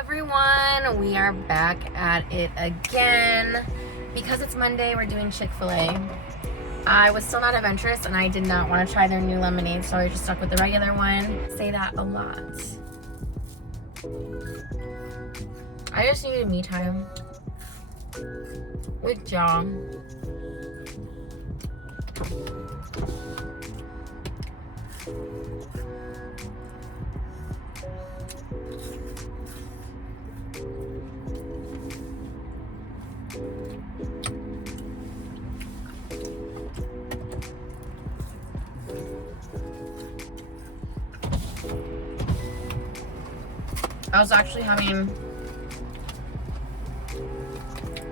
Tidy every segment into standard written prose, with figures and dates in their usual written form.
everyone, we are back at it again. Because it's Monday, we're doing Chick-fil-A. I was still not adventurous and I did not want to try their new lemonade, so I just stuck with the regular one. Say that a lot. I just needed me time with John. I was actually having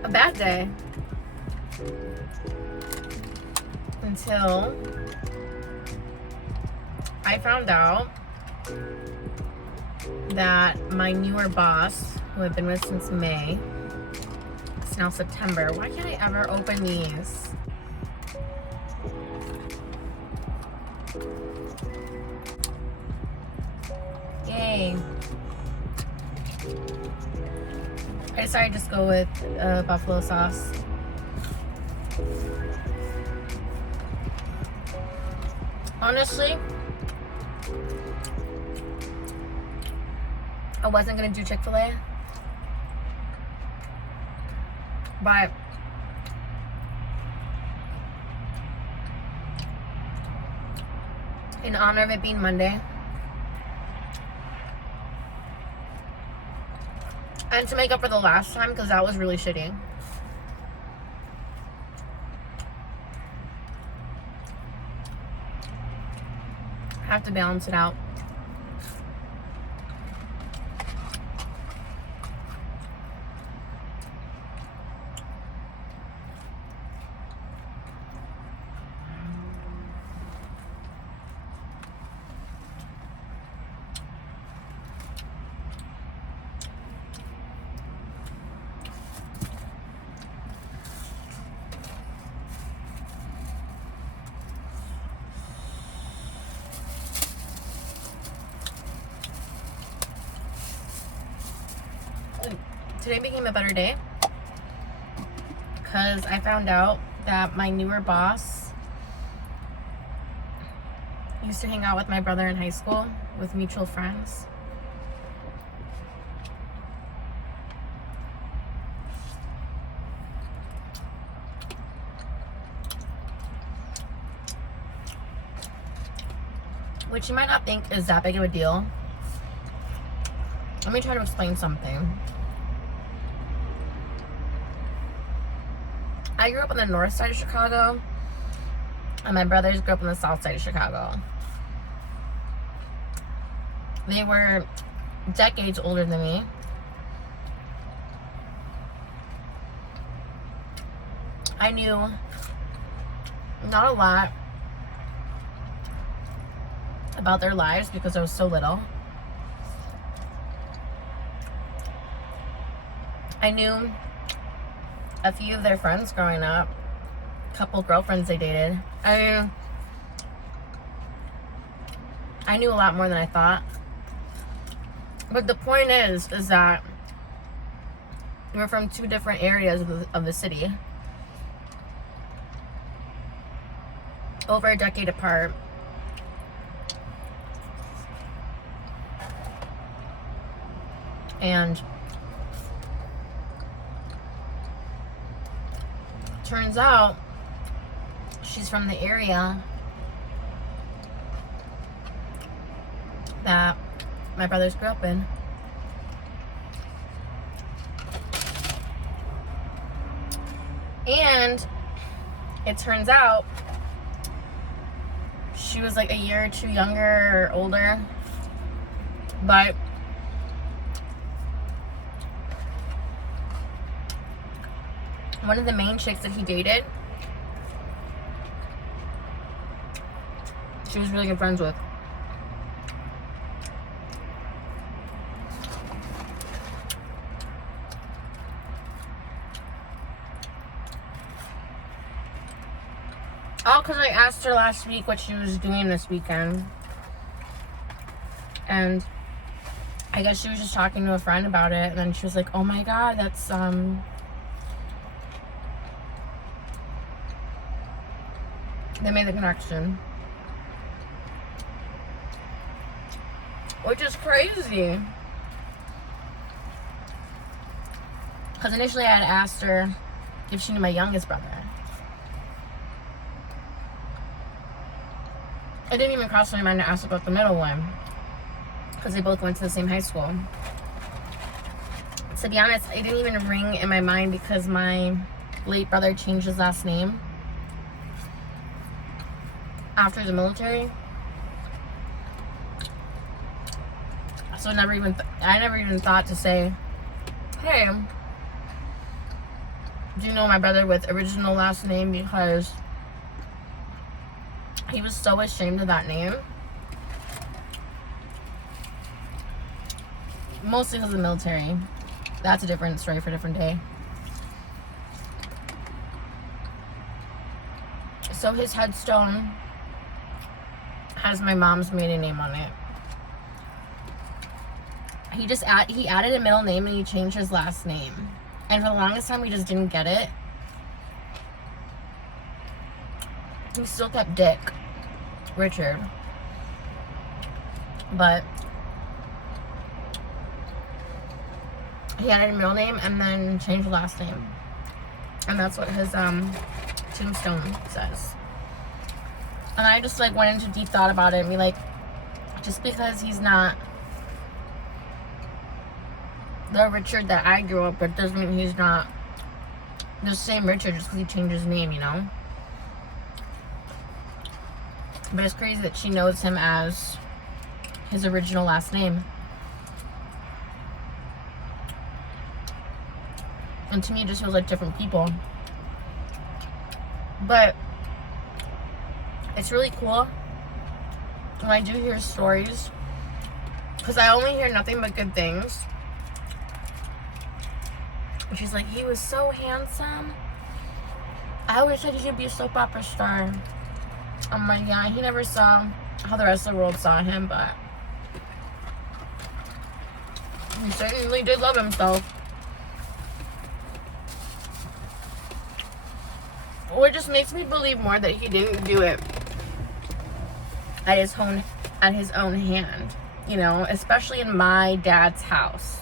a bad day until I found out that my newer boss, who I've been with since May, it's now September. Why can't I ever open these? Yay. I decided to just go with buffalo sauce. Honestly, I wasn't gonna do Chick-fil-A, but in honor of it being Monday, and to make up for the last time, because that was really shitty, I have to balance it out. Today became a better day because I found out that my newer boss used to hang out with my brother in high school with mutual friends. Which you might not think is that big of a deal. Let me try to explain something. I grew up on the north side of Chicago, and my brothers grew up on the south side of Chicago. They were decades older than me. I knew not a lot about their lives because I was so little. I knew a few of their friends growing up, a couple girlfriends they dated. I knew a lot more than I thought. But the point is that we're from two different areas of the city, over a decade apart. And turns out she's from the area that my brothers grew up in. And it turns out she was like a year or two younger or older, but one of the main chicks that he dated, she was really good friends with. All because I asked her last week what she was doing this weekend. And I I guess she was just talking to a friend about it, and then she was like, oh my god, that's they made the connection, which is crazy, because initially I had asked her if she knew my youngest brother. It didn't even cross my mind to ask about the middle one, because they both went to the same high school. To be honest, it didn't even ring in my mind because my late brother changed his last name after the military. So I never even thought to say, hey, do you know my brother with original last name? Because he was so ashamed of that name. Mostly because of the military. That's a different story for a different day. So his headstone has my mom's maiden name on it. He added a middle name and he changed his last name. And for the longest time we just didn't get it. He still kept Dick Richard. But he added a middle name and then changed the last name. And that's what his tombstone says. And I just like went into deep thought about it and be like, just because he's not the Richard that I grew up with doesn't mean he's not the same Richard just because he changed his name, you know? But it's crazy that she knows him as his original last name. And to me, it just feels like different people. But it's really cool when I do hear stories, because I only hear nothing but good things. And she's like, he was so handsome. I always said he could be a soap opera star. I'm like, yeah, he never saw how the rest of the world saw him, but he certainly did love himself. Which just makes me believe more that he didn't do it at his own hand, you know, especially in my dad's house.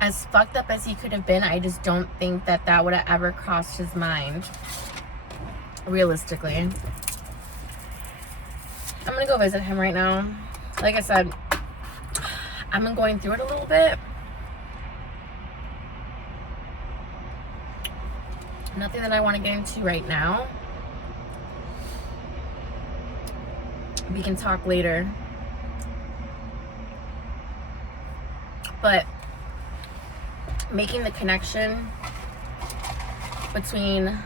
As fucked up as he could have been, I just don't think that that would have ever crossed his mind, realistically. I'm gonna go visit him right now. Like I said, I'm going through it a little bit. Nothing that I want to get into right now. We can talk later. But making the connection between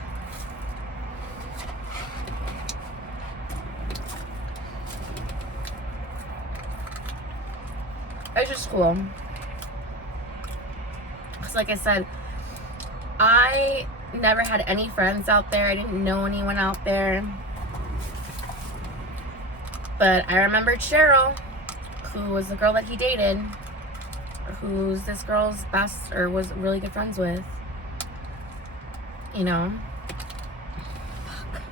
it's just cool. Because like I said, I never had any friends out there. I didn't know anyone out there. But I remembered Cheryl, who was the girl that he dated, who's this girl's best, or was really good friends with. You know? Fuck.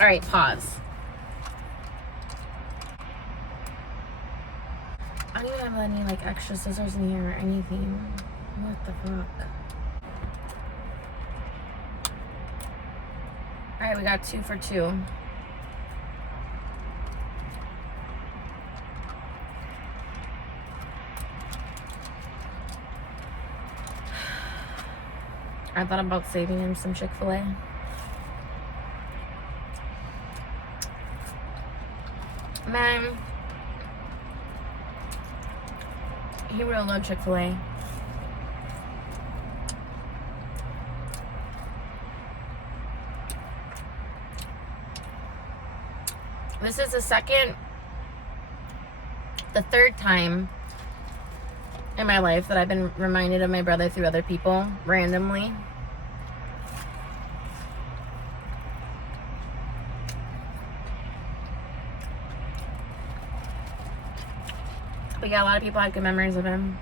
Alright, pause. I don't even have any like extra scissors in here or anything. What the fuck? Alright, we got 2 for 2. I thought about saving him some Chick-fil-A. Man, he would have loved Chick-fil-A. This is the third time in my life that I've been reminded of my brother through other people, randomly. But yeah, a lot of people had good memories of him.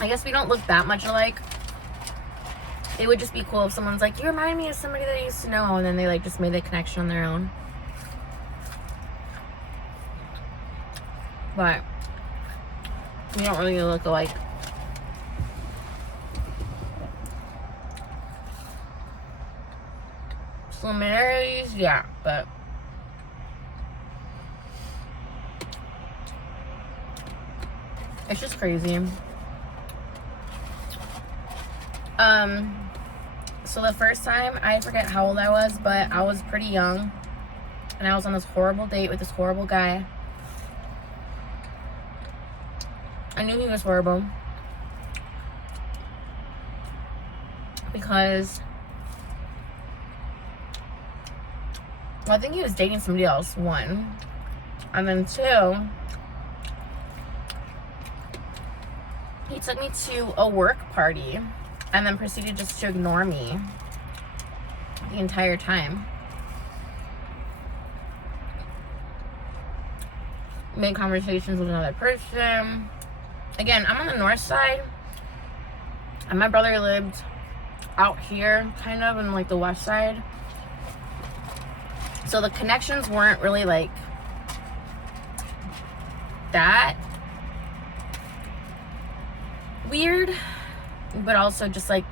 I guess we don't look that much alike. It would just be cool if someone's like, you remind me of somebody that I used to know, and then they like just made the connection on their own. But we don't really look alike. Similarities, yeah, but it's just crazy. So the first time, I forget how old I was, but I was pretty young, and I was on this horrible date with this horrible guy. I knew he was horrible because, well, I think he was dating somebody else, one, and then two, he took me to a work party and then proceeded just to ignore me the entire time. Made conversations with another person. Again, I'm on the north side, and my brother lived out here, kind of, in like the west side. So the connections weren't really like that weird, but also just like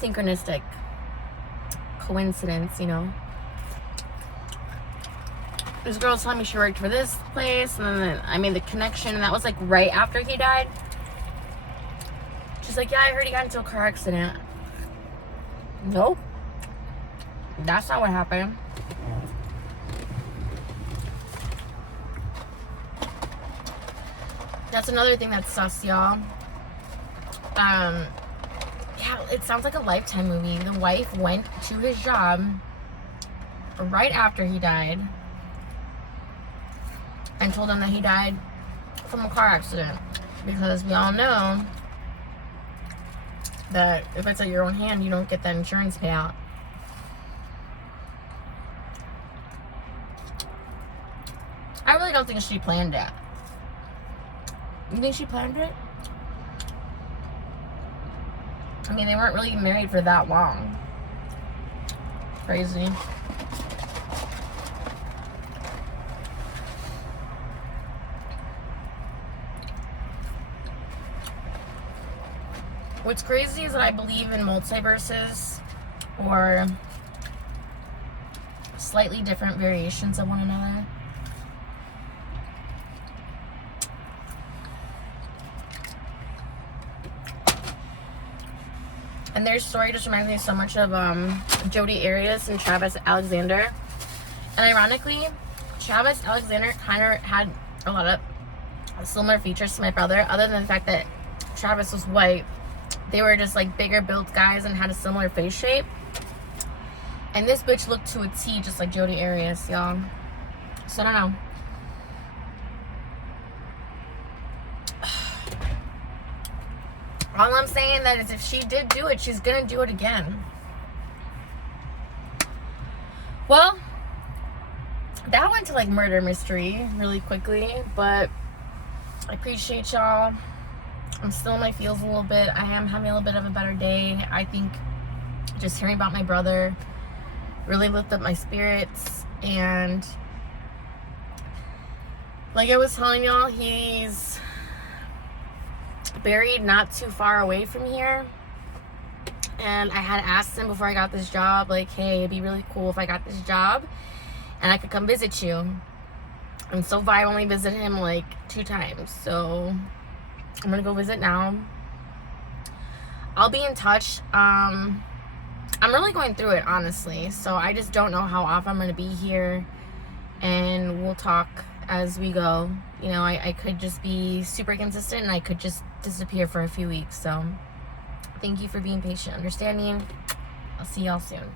synchronistic coincidence, you know. This girl was telling me she worked for this place, and then I made the connection, and that was like right after he died. She's like, yeah, I heard he got into a car accident. Nope. That's not what happened. That's another thing that's sus, y'all. Yeah, it sounds like a Lifetime movie. The wife went to his job right after he died and told him that he died from a car accident, because we all know that if it's at your own hand, you don't get that insurance payout. I really don't think she planned it. You think she planned it? I mean, they weren't really married for that long. Crazy. What's crazy is that I believe in multiverses, or slightly different variations of one another. And their story just reminds me so much of Jodi Arias and Travis Alexander. And ironically, Travis Alexander kind of had a lot of similar features to my brother, other than the fact that Travis was white. They were just like bigger built guys and had a similar face shape. And this bitch looked to a T just like Jodi Arias, y'all. So I don't know. All I'm saying that is if she did do it, she's gonna do it again. Well, that went to like murder mystery really quickly, but I appreciate y'all. I'm still in my feels a little bit. I am having a little bit of a better day. I think just hearing about my brother really lifted up my spirits. And like I was telling y'all, he's buried not too far away from here. And I had asked him before I got this job, like, hey, it'd be really cool if I got this job and I could come visit you. And so far I only visited him like 2 times. So I'm gonna go visit now. I'll be in touch. I'm really going through it, honestly. So I just don't know how often I'm gonna be here. And we'll talk as we go. You know, I could just be super consistent, and I could just disappear for a few weeks. So thank you for being patient, understanding. I'll see y'all soon.